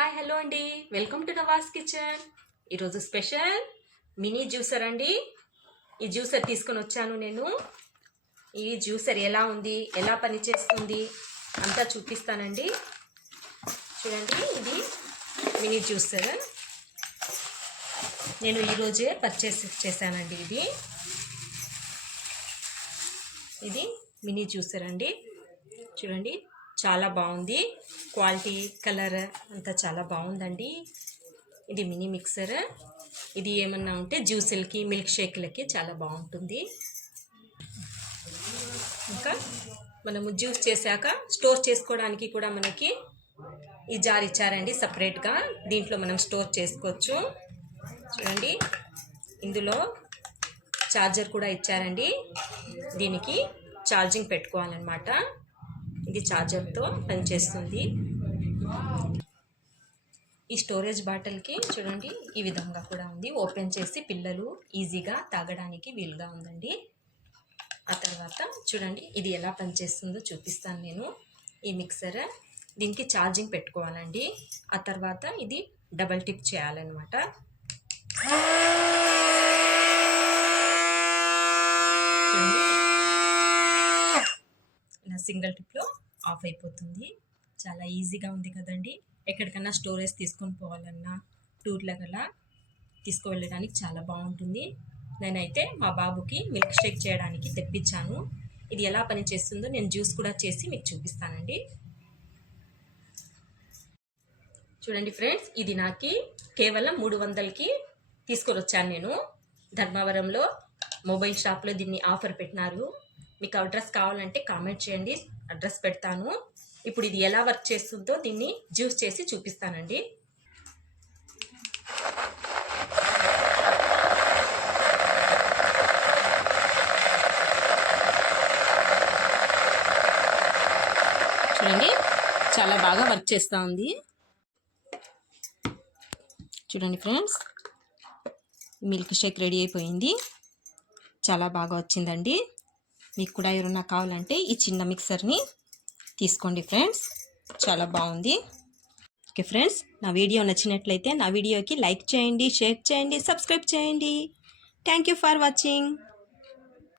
Hi hello అండి, welcome to Navas kitchen. ఈరోజు special mini juicer అండి. ఈ జ్యూసర్ తీసుకొని వచ్చాను నేను. ఈ జ్యూసర్ ఎలా ఉంది, ఎలా పనిచేస్తుంది అంతా చూపిస్తానండి. చూడండి, ఇది మినీ జ్యూసర్. నేను ఈరోజే పర్చేస్ చేశానండి. ఇది మినీ జ్యూసర్ అండి. చూడండి, చాలా బాగుంది. క్వాలిటీ, కలర్ అంతా చాలా బాగుందండి. ఇది మినీ మిక్సర్. ఇది ఏమన్నా ఉంటే జ్యూసులకి, మిల్క్ షేక్లకి చాలా బాగుంటుంది. ఇంకా మనము జ్యూస్ చేశాక స్టోర్ చేసుకోవడానికి కూడా మనకి ఈ జార్ ఇచ్చారండి సపరేట్గా. దీంట్లో మనం స్టోర్ చేసుకోవచ్చు. చూడండి, ఇందులో ఛార్జర్ కూడా ఇచ్చారండి. దీనికి ఛార్జింగ్ పెట్టుకోవాలన్నమాట. ఇది ఛార్జర్తో పనిచేస్తుంది. ఈ స్టోరేజ్ బాటిల్కి చూడండి ఈ విధంగా కూడా ఉంది. ఓపెన్ చేసి పిల్లలు ఈజీగా తాగడానికి వీలుగా ఉందండి. ఆ తర్వాత చూడండి, ఇది ఎలా పనిచేస్తుందో చూపిస్తాను నేను. ఈ మిక్సర్, దీనికి ఛార్జింగ్ పెట్టుకోవాలండి. ఆ తర్వాత ఇది డబల్ టిప్ చేయాలన్నమాట. ఇలా సింగిల్ టిప్లో ఆఫ్ అయిపోతుంది. చాలా ఈజీగా ఉంది కదండి. ఎక్కడికన్నా స్టోరేజ్ తీసుకొని పోవాలన్నా, టూర్లకు అలా తీసుకువెళ్ళడానికి చాలా బాగుంటుంది. నేనైతే మా బాబుకి మిల్క్ షేక్ చేయడానికి తెప్పించాను. ఇది ఎలా పనిచేస్తుందో నేను జ్యూస్ కూడా చేసి మీకు చూపిస్తానండి. చూడండి ఫ్రెండ్స్, ఇది నాకు కేవలం 300కి తీసుకొని వచ్చాను నేను. ధర్మవరంలో మొబైల్ షాప్లో దీన్ని ఆఫర్ పెట్టినారు. మీకు అడ్రస్ కావాలంటే కామెంట్ చేయండి, అడ్రస్ పెడతాను. ఇప్పుడు ఇది ఎలా వర్క్ చేస్తుందో దీన్ని జ్యూస్ చేసి చూపిస్తానండి. చూడండి, చాలా బాగా వర్క్ చేస్తూ ఉంది. చూడండి ఫ్రెండ్స్, మిల్క్ షేక్ రెడీ అయిపోయింది. చాలా బాగా వచ్చిందండి. మీకు కూడా ఎవరన్నా కావాలంటే ఈ చిన్న మిక్సర్ని తీసుకోండి ఫ్రెండ్స్, చాలా బాగుంది. ఓకే ఫ్రెండ్స్, నా వీడియో నచ్చినట్లయితే నా వీడియోకి లైక్ చేయండి, షేర్ చేయండి, సబ్స్క్రైబ్ చేయండి. Thank you for watching.